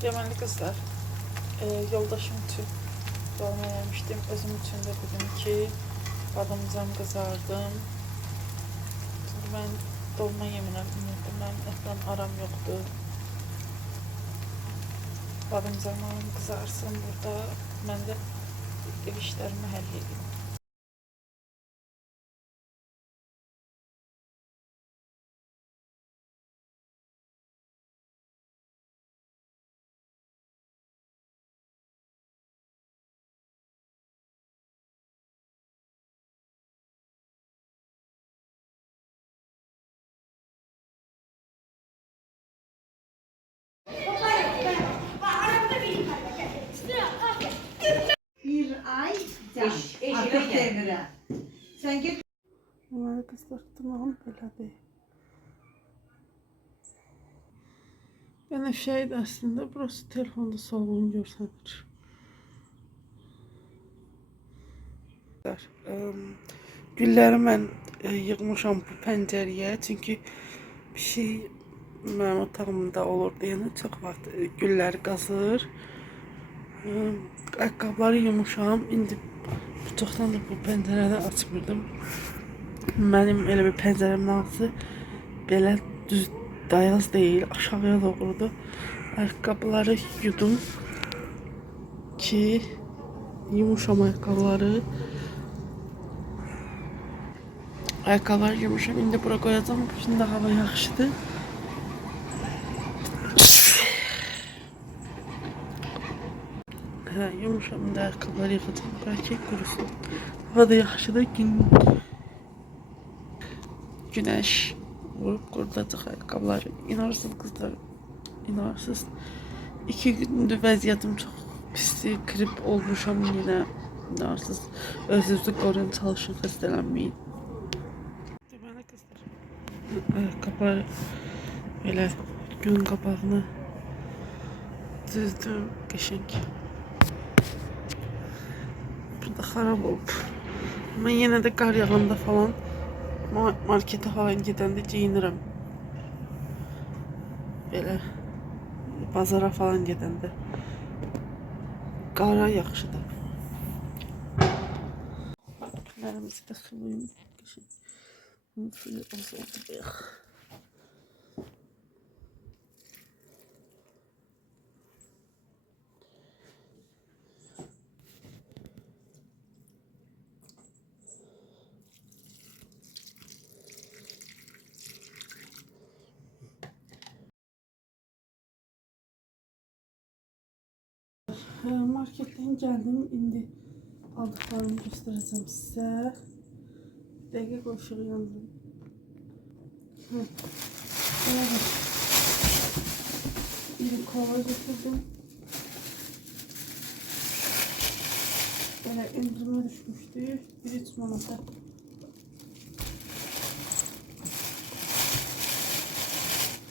Deməli qızlar, yoldaşım üçün dolma yemişdim. Özüm üçün də dedim ki, badımcan qızardım. Çünki mən dolma yemirəm, mənim ətlə aram yoxdur. Badımcanlarım qızarsın burada, mən də ev işlərimi həll edeyim. Bir ay can. Artık devre. Sen git. Deməli qızlar, tamam belədir. Yəni şeydir əslində, burası telefonda solğun görsənir. Gülləri mən yığmışam bu pəncərəyə, çünki bir şey mənim otağımda olurdu. Yəni çox vaxt gülləri qazır. Ayaqqabıları yumuşam. İndi çoxdan da bu pəncərədə açmırdım. Mənim elə bir pəncərəmin ağzı belə düz dayaz deyil, aşağıya doğrudur. Ayaqqabıları yudum ki, yumuşam ayaqqabıları. Ayaqqabıları yumuşam. İndi bura qoyacağım. Şimdi hava yaxşıdır. Yumuşam, indi ayaqqabıları yığacağım. Belki qurusun. Hava da yaxşıdır. Güneş vurup qurudacaq ayaqqabıları. İnarsınız qızlar, inarsınız. 2 gündür vəziyyətim çox pisdir, grip olmuşam yenə. İnarsınız. Özünüzü qoruyun, çalışın, xəstələnməyin. Deməli qızlar, ayaqqabıları belə gün qabağını düzdüm, qəşəng. Burada xarab olub. Mən yenə də qar yağanda falan markete falan gedəndə geyinirəm. Belə bazara falan gedəndə. Qara yaxşıdır. Günlərimizi də sulayım. Bunun suyu az oldu bayaq. Marketten geldim. İndi aldıklarımı göstereceğim size. Dəqiq ışığı yandım. Bir kova getirdim. Böyle indirime düşmüştü. 1-3 manata.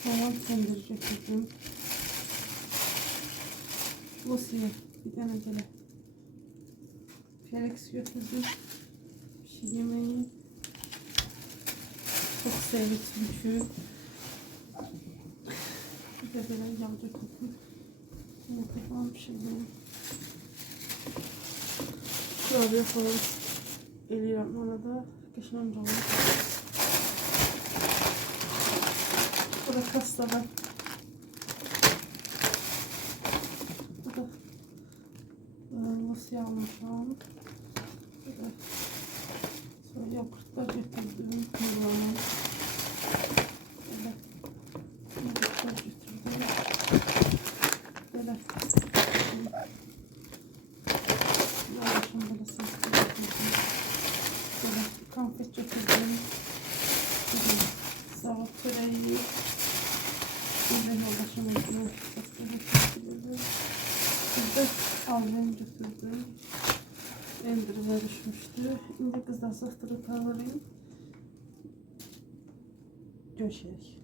Tamam, kendir getirdim. Lucy'ye bir tane böyle Felix götürdüm. Bir şey yemeği çok sevdim çünkü. Bir de böyle yağ götürdüm. Yumurta falan pişirdim. Kurabiye falan eliyorum, ona da geçen dolma. Bu da kastadan. Nasıl almışım? Sonra yoğurtlar getirdim. Kullanım. Böyle yoğurtlar getirdim. Böyle yağışım böyle sesli getirdim. Böyle konfet getirdim. Zavut çöreği. Böyle yoldaşım ekmeği getirdim. Burada alvin götürdüm. Endirime düşmüştü. Şimdi kızlar sahtırı kavrayayım. Döşek.